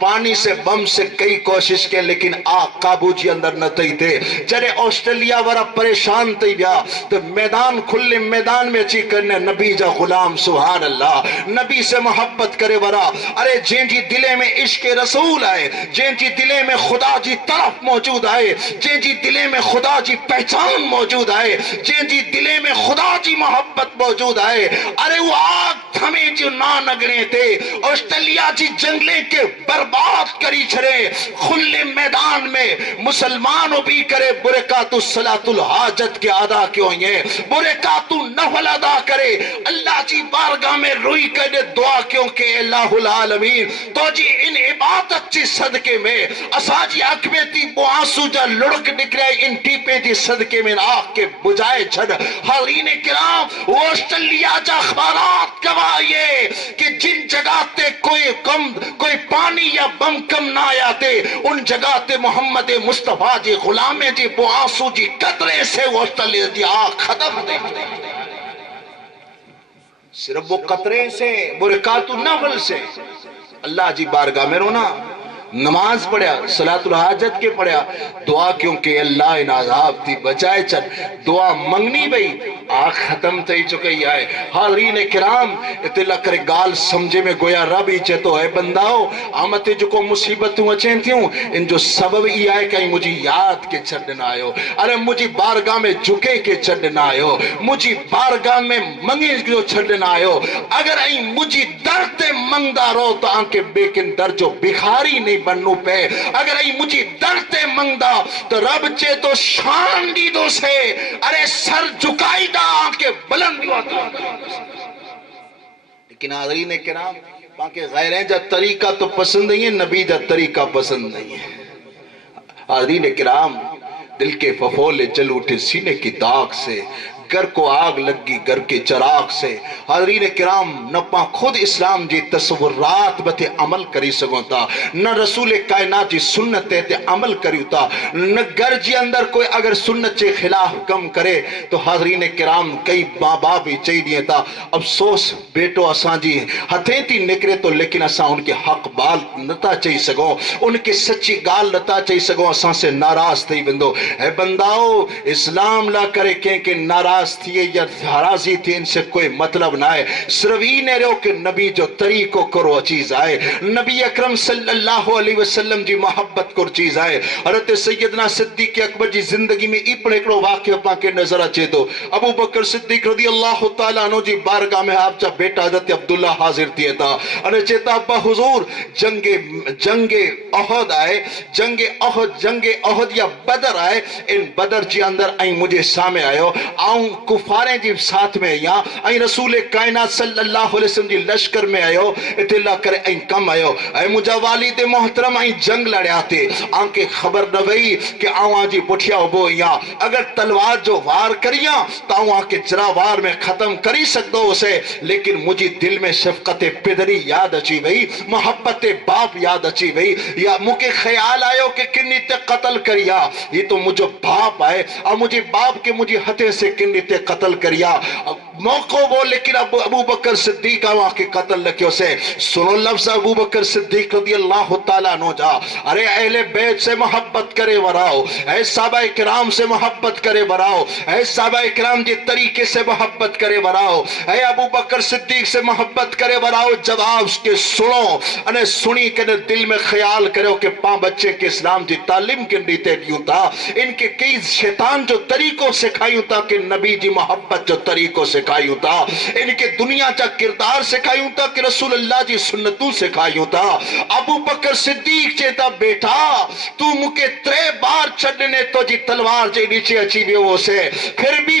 پانی سے بم سے کئی کوشش کے لیکن آگ قابو جی اندر نہ تھی تھے جڑے آسٹریلیا ورہ پریشان تھی بیا تو میدان کھلے میدان میں چی کرنے نبی جا غلام سبحان اللہ نبی سے محبت کرے ورہ ارے جن جی دلے میں عشق رسول آئے جن جی دلے میں خدا جی طرف موجود آئے جن جی دلے میں خدا جی پہچان موجود آئے جن جی دلے میں خدا جی محبت موجود آئے ارے وہ آگ تھمے جو نہ نگنے تھے آسٹریلیا جی جنگلے کے برباد کری چھرے کھلے میدان میں مسلمانوں بھی کرے برکات الصلاۃ الحاجت کے ادا کیوں ہیں برکات نفل ادا کرے اللہ جی بارگاہ میں روئی کرے دعا کیوں کہ اللہ العالمین تو جی ان عبادت جی صدقے میں اسا جی اکبیتی بواسو جا لڑک نکلے ان ٹیپے جی صدقے میں آگ کے بجائے چھڑ حضرین کرام وہ آسٹریلیا جا اخبارات گواہیے کہ جن جگہ تے کوئی پانی یا بم کم نہ آتے ان جگہ تے محمد مصطفیٰ جی غلامے جی بواسو جی قطرے سے وہ آسٹریلیا جی آگ ختم دے صرف وہ قطرے سے برکات النفل سے اللہ جی بارگاہ میں رونا نماز پڑھیا صلاۃ الحاجت کے پڑھیا دعا کیونکہ اللہ ان عذاب تھی بچائے چل دعا منگنی بھئی آگ ختم تھی چکئی آئے حاضرین کرام اطلاع کرے گال سمجھے میں گویا رب ہی چہتو ہے بنداؤ آمتے جو کو مصیبتوں اچھیں تھیوں ان جو سبب ہی آئے کہیں مجھے یاد کے چھڑنا آئے ہو ارے مجھے بارگاہ میں جھکے کے چھڑنا آئے ہو مجھے بارگاہ میں منگے جو چھڑنا آئے ہو اگر این مجھے درد منگدہ رو تو آنکہ بیکن در جو بکھاری نہیں بنو پہ اگر ای مجھے درتے منگدا تو رب چے تو شان دی دو سے ارے سر جھکائی دا آنکہ بلند ہوتا لیکن حاضرین کرام باقی غیریں جا طریقہ تو پسند نہیں ہے نبی جا طریقہ پسند نہیں ہے حاضرین کرام دل کے ففولے جل اٹھے سینے کی داغ سے گھر کو آگ لگی گھر کے چراغ سے حضرین کرام نپا خود اسلام جی تصورات بتے عمل کری سکوں تا نہ رسول کائنات جی سنت تے عمل کریو تا نہ گھر جی اندر کوئی اگر سنت چے خلاف کم کرے تو حضرین کرام کئی بابا بھی چاہی دیئے تا افسوس بیٹو اساں جی ہتھیں تی نکرے تو لیکن اساں ان کے حق بال نتا چاہی سکوں ان کے سچی گال نتا چاہی سکوں اساں سے ناراض تھی بندو اے بنداؤ اسلام لا کرے کہ ناراض تھیے یا حرازی تھی ان سے کوئی مطلب نہ ہے صرف ہی نے رہو کہ نبی جو طریقوں کرو چیز آئے نبی اکرم صلی اللہ علیہ وسلم جی محبت کر چیز آئے حضرت سیدنا صدیق اکبر جی زندگی میں اپنے اکڑو واقعہ پاں کے نظر اچھے دو ابو بکر صدیق رضی اللہ تعالیٰ عنہ جی بارگاہ میں آپ چا بیٹا حضرت عبداللہ حاضر تیے تھا انہیں چیتا ابا حضور جنگ احد آئے جنگ احد یا بدر آئے ان بدر جی اندر آئیں مجھے سامنے آئے آؤں کفاریں جی ساتھ میں یا آئیں رسول کائنات صلی اللہ علیہ وسلم جی لشکر میں آئے اطلاع کرے آئیں کم آئے اے مجھا والد محترم آئیں جنگ لڑے آتے آنکہ خبر نہ وئی کہ آؤں آجی بٹھیا ہو بو یا اگر تلوار جو وار کریاں تو آؤں آنکہ جرا وار میں ختم کری سکتو اسے لیکن مجھے دل میں شفقت پدری یاد اچھی وئی محبت باپ یاد اچھی وئی یا مجھے خیال آئے کہ کنی تے قتل کریا یہ تو مجھے باپ آئے اور مجھے باپ کے مجھے ہتے سے کنی تے قتل کریا موقع وہ لیکن ابو بکر صدیق آوہ کے قتل لکھے اسے سنو لفظ ابو بکر صدیق رضی اللہ تعالیٰ عنہ جا ارے اہل بیت سے محبت کرے وراؤ اے صحابہ کرام سے محبت کرے وراؤ اے صحابہ کرام جی طریقے سے محبت کرے وراؤ اے ابو بکر صدیق سے محبت کرے وراؤ جواب اس کے سنو انہیں سنی کہ دل میں خیال کرو کہ پاں بچے کے اسلام جی تعلیم کے دیتے دیوں تا ان کے کئی شیطان جو طریقوں سکھائیوں تا کہ نبی جی محبت جو طریقوں سکھائیوں تا ان کے دنیا جا کردار سکھائیوں تا کہ رسول اللہ جی سنتوں سکھائیوں تا ابو بکر صدیق چیتا بیٹا تو مکے 3 بار چڑھنے تو جی تلوار جی نیچے اچھی بھی وہ سے پھر بھی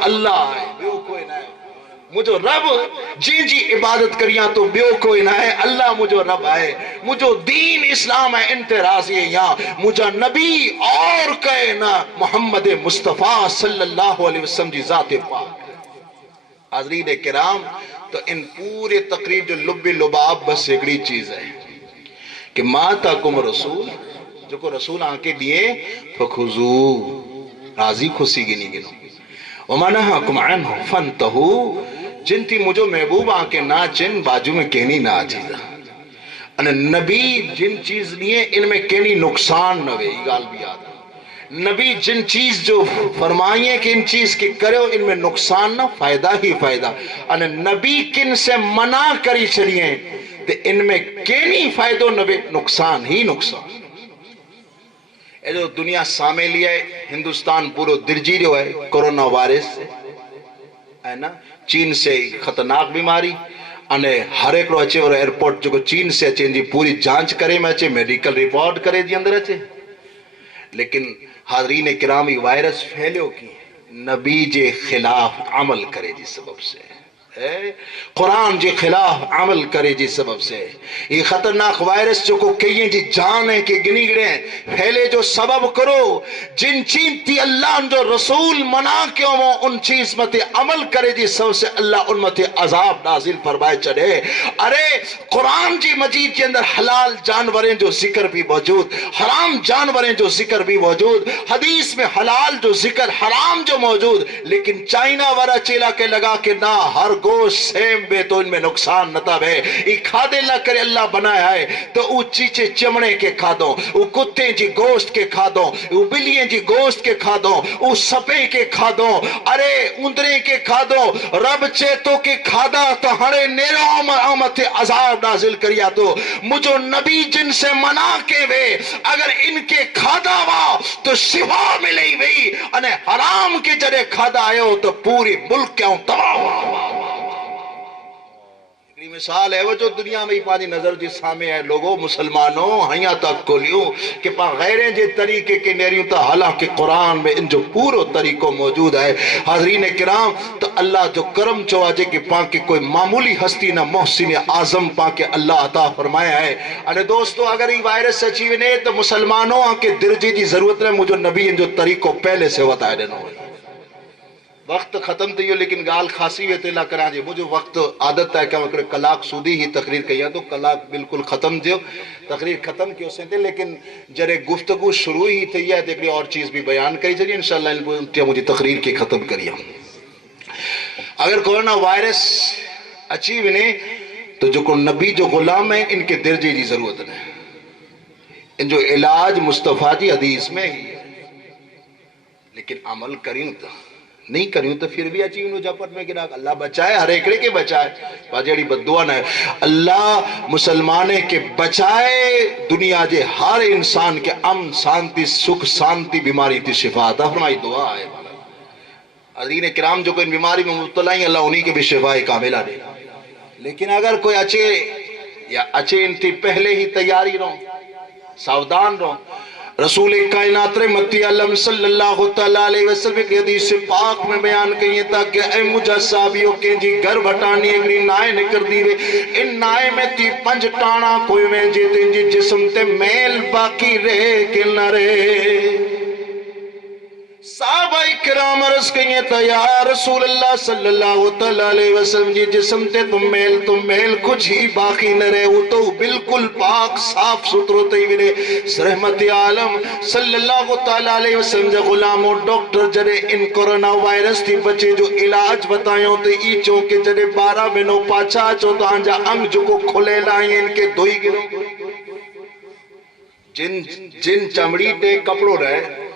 اللہ ہے بیو کوئی نہ ہے مجھو رب جی جی عبادت کریاں تو بیو کوئی نہ ہے اللہ مجھو رب ہے مجھو دین اسلام ہے انتے راضی یا مجھا نبی اور کہے نہ محمد مصطفیٰ صلی اللہ علیہ وسلم جی ذات پاک. حاضرین کرام تو ان پورے تقریر جو لب لباب بس ایکڑی چیز ہے کہ ما تاکم رسول جو کو رسول آنکے دیئے فخذو راضی خوشی گنی گنو وما نہاکم عنہ فانتہو جن تھی مجھو محبوب آنکے نا چن باجو میں کہنی نا چیزا نبی جن چیز لیے ان میں کہنی نقصان نہ وے یہ گال بھی آتا نبی جن چیز جو فرمائیے کہ ان چیز کی کرے ان میں نقصان نہ فائدہ ہی فائدہ نبی کن سے منع کری چلیے تو ان میں کینی فائدہ نبی نقصان ہی نقصان اے جو دنیا سامے لیا ہے ہندوستان پورو درجی جو ہے کورونا وائرس سے ہے نا چین سے خطرناک بیماری ہر ایک رو اچھے اور ایئرپورٹ جو چین سے اچھے جی پوری جانچ کرے میں اچھے میڈیکل ریپورٹ کرے جی اندر اچھے لیکن حاضرین کرامی وائرس پھیلیو کی نبی جے خلاف عمل کرے جی سبب سے قرآن جی خلاف عمل کرے جی سبب سے یہ خطرناک وائرس جو کو کہیں جی جانے کے گنی گڑے پھیلے جو سبب کرو جن چیز تی اللہ جو رسول منع کیوں وہ ان چیز مت عمل کرے جی سب سے اللہ ان مت عذاب نازل فرمائے چڑھے ارے قرآن جی مجید کے اندر حلال جانوریں جو ذکر بھی موجود حرام جانوریں جو ذکر بھی موجود حدیث میں حلال جو ذکر حرام جو موجود لیکن چائنا ورہ چیلا کے لگا کہ نہ ہر گوشت سیم بے تو ان میں نقصان نہ تھا بے یہ کھادے اللہ کرے اللہ بنایا ہے تو او چیچے چمڑے کے کھادوں او کتے جی گوشت کے کھادوں او بلییں جی گوشت کے کھادوں او سپے کے کھادوں ارے اندرے کے کھادوں رب چیتو کے کھادا تو ہرے نیرو آمد عذاب نازل کریا تو مجھو نبی جن سے منع کے وے اگر ان کے کھادا وا تو شفا ملے وی انہیں حرام کے جڑے کھادا آئے ہو تو پوری ملک کے ہوں تمام مثال ہے وہ جو دنیا میں پانی نظر جی سامنے ہے لوگوں مسلمانوں ہیاں تک کو لیوں کہ پا غیریں جے طریقے کے نیریوں تا حالانکہ قرآن میں ان جو پورو طریقوں موجود ہے حاضرین کرام تو اللہ جو کرم چواجے کہ پا کے کوئی معمولی ہستی نہ محسن اعظم پا کے اللہ عطا فرمایا ہے انہیں دوستو اگر یہ وائرس سچی نہیں تو مسلمانوں کے درجے کی ضرورت ہے مجھے نبی ان جو طریقوں پہلے سے بتائے دینا ہوئے وقت ختم تھیو لیکن گال خاصی ہوئے تھے اللہ کرا جی مجھے وقت عادت ہے کہ میں کلاک سودی ہی تقریر کیا تو کلاک بالکل ختم تھیو تقریر ختم کیوں سے تھے لیکن جرے گفتگو شروع ہی تھی ہے دیکھ لی اور چیز بھی بیان کری چلیے انشاءاللہ مجھے تقریر کی ختم کریا اگر کورونا وائرس اچھی بھی نہیں تو جو نبی جو غلام ہیں ان کے درجے کی ضرورت نہیں ان جو علاج مصطفیٰ جی حدیث میں ہی ہے لیکن عمل کریں تو نہیں کریوں تو پھر بھی اچھی انہوں جاپت میں گنا اللہ بچائے ہر ایکڑے کے بچائے باجیڑی بددعا نہ ہے اللہ مسلمانے کے بچائے دنیا جے ہر انسان کے امن شانتی سکھ شانتی بیماری تی شفا عطا فرمائی دعا ہے حضرین کرام جو کوئی بیماری میں مبتلا ہیں اللہ انہی کے بھی شفا کاملہ دے لیکن اگر کوئی اچھے یا اچھے انتی پہلے ہی تیاری رہو ساودان رہو رسول کائنات رحمتی علم صلی اللہ علیہ وسلم کی حدیث پاک میں بیان کہیے تاکہ اے مجھا صحابیوں کے جی گھر بھٹانی اگلی نائے نکر دیوے ان نائے میں تی پنج ٹانا کوئی میں جی تین جی جسم تے میل باقی رہے کہ نہ رہے صحابہ اکرام عرض کہیے تا یا رسول اللہ صلی اللہ علیہ وسلم جی جسم تے تم میل کچھ ہی باقی نہ رہے وہ تو بالکل پاک صاف سترو تے ملے رحمت عالم صلی اللہ علیہ وسلم جا غلاموں ڈاکٹر جڑے ان کورونا وائرس تھی بچے جو علاج بتائیں تے ای چوں کے جڑے 12 مہینوں پاچا چو تو آنجا انگ جو کو کھلے لائیں ان کے دوئی گرو جن چمڑی تے کپڑوں رہے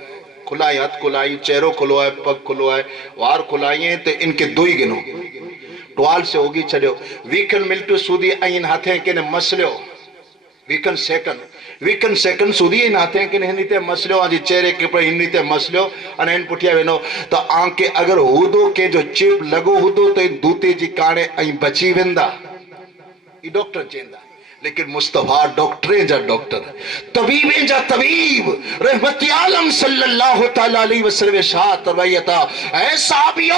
کھلائی ہاتھ کھلائی چہروں کھلوائے پگ کھلوائے وار کھلائیں تو ان کے دوئی گنو ٹوال سے ہوگی چڑھو ویکن ملٹو سودی این ہاتھیں کے نے مسلیو ویکن سیکنڈ سودی این ہاتھیں کے نے ہنیتے مسلیو آجی چہرے کے پر ہنیتے مسلیو انہیں پٹھیا وینو تو آنکے اگر ہودو کے جو چپ لگو ہودو تو دوتے جی کانے این بچی ویندا یہ ڈاکٹر چیندہ لیکن مصطفیٰ ڈاکٹریں جا ڈاکٹر طبیبیں جا طبیب رحمت عالم صلی اللہ تعالیٰ علیہ وسلم شاہ ترویتا اے صحابیو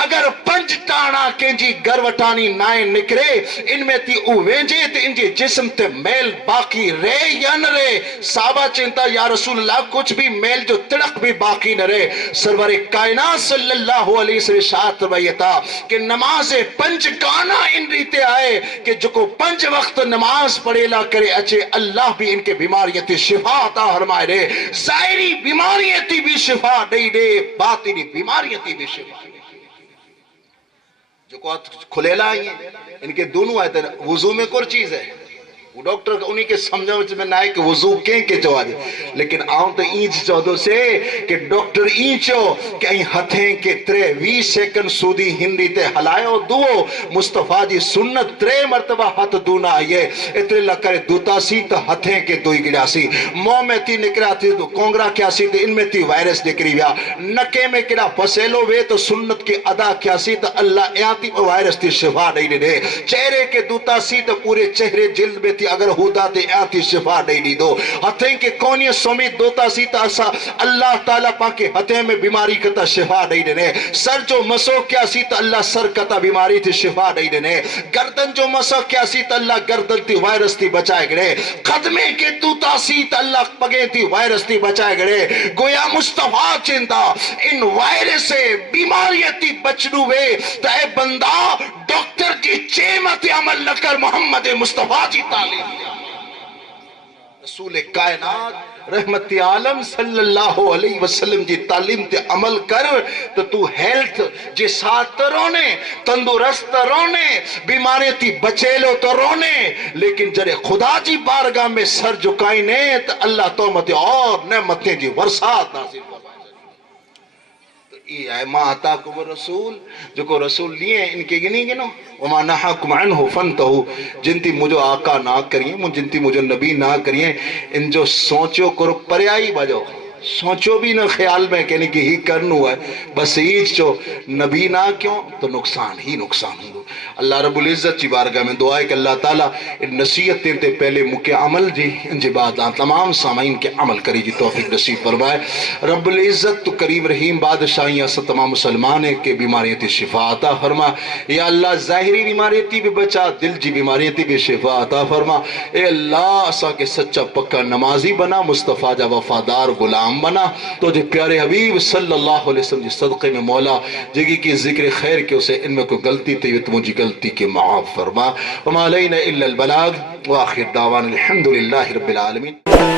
اگر پنج ٹانا کنجی گروٹانی نائن نکرے ان میں تی او وینجے تے ان جی جسم تے میل باقی رہے یا نہ رہے صحابہ چنتا یا رسول اللہ کچھ بھی میل جو تڑک بھی باقی نہ رہے سرور کائنات صلی اللہ علیہ وسلم شاہ ترویتا کہ نماز پنج گانا ان ریتے آئے کہ جو کو پنج وقت نماز پڑھے لا کرے اچھے اللہ بھی ان کے بیماریت شفا عطا فرمائے دے ظاہری بیماریت بھی شفا دے دے باطنی بیماریت بھی شفا دے جو کو کھلیلا آئی ہیں ان کے دونوں آئے تھے وضو میں کور چیز ہے وہ ڈاکٹر انہی کے سمجھا میں نہ ہے کہ وضو کیں کے جواب ہے لیکن آؤں تو اینچ چودو سے کہ ڈاکٹر اینچو کہ این ہتھیں کے 23 سیکنڈ سودی ہندی تے ہلائے ہو دو مصطفیٰ جی سنت 3 مرتبہ ہاتھ دونا آئیے اتنے لکرے دوتا سی تو ہتھیں کے دوئی گڑا سی موہ میں تی نکرا تھی تو کونگرا کیا سی تو ان میں تی وائرس نکری ویا نکے میں کڑا پسیلو وے تو سنت کی ادا کیا سی تو اللہ ایانتی وائرس تی شفا نہیں دے چہرے کے دوتا سی تو پورے چہرے جلد میں اگر ہودا تے آتی شفا نہیں دی دو ہتھیں کے کونی سمید دوتا سی تا اسا اللہ تعالیٰ پاکے ہتھیں میں بیماری کتا شفا نہیں دینے سر جو مسو کیا سی تا اللہ سر کتا بیماری تھی شفا نہیں دینے گردن جو مسو کیا سی تا اللہ گردن تی وائرس تی بچائے گڑے قدمے کے دوتا سی تا اللہ پگے تی وائرس تی بچائے گڑے گویا مصطفیٰ چندہ ان وائرس سے بیماریتی بچنو وے تا اے بندہ ڈاکٹر کی چیمت عمل لکر محمد مصطفیٰ جی تعلیم رسول کائنات رحمت عالم صلی اللہ علیہ وسلم جی تعلیم تے عمل کر تو ہیلتھ جی ساتھ رونے تندرست رونے بیماری تی بچیلو تو رونے لیکن جرے خدا جی بارگاہ میں سر جھکائینے تو اللہ تومت اور نعمتیں جی ورسات نازل فرمائے اے ما آتاکم الرسول جو کو رسول لیے ان کے گنی گنو وما نحاکم عنہ فانتہو جنتی مجھو آقا نہ کریے جنتی مجھو نبی نہ کریے ان جو سوچو کرو پریائی بجو سوچو بھی نہ خیال میں کہنے کی ہی کرنو ہے بس ایج جو نبی نہ کیوں تو نقصان ہی نقصان ہوں اللہ رب العزت جی بارگاہ میں دعا ہے کہ اللہ تعالیٰ ان نصیحتیں تے پہلے مکہ عمل جی ان جی بعد تمام سامعین کے عمل کری جی توفیق نصیب فرمائے رب العزت تو کریم رحیم بادشاہیاں سے تمام مسلمان کے بیماریتی شفا عطا فرما یا اللہ ظاہری بیماریتی بھی بچا دل جی بیماریتی بھی شفا عطا فرما اے اللہ اسا کے سچا پکا نمازی بنا مصطفیٰ جا وفادار غلام بنا تو جی پیارے حبیب صلی اللہ علیہ وسلم جی صدقے میں مولا جگی کی ذکر خیر کے اسے ان میں کوئی غلطی تھی تو مجھے غلطی کے معاف فرما وما علینا الا البلاغ وآخر دعوان الحمدللہ رب العالمین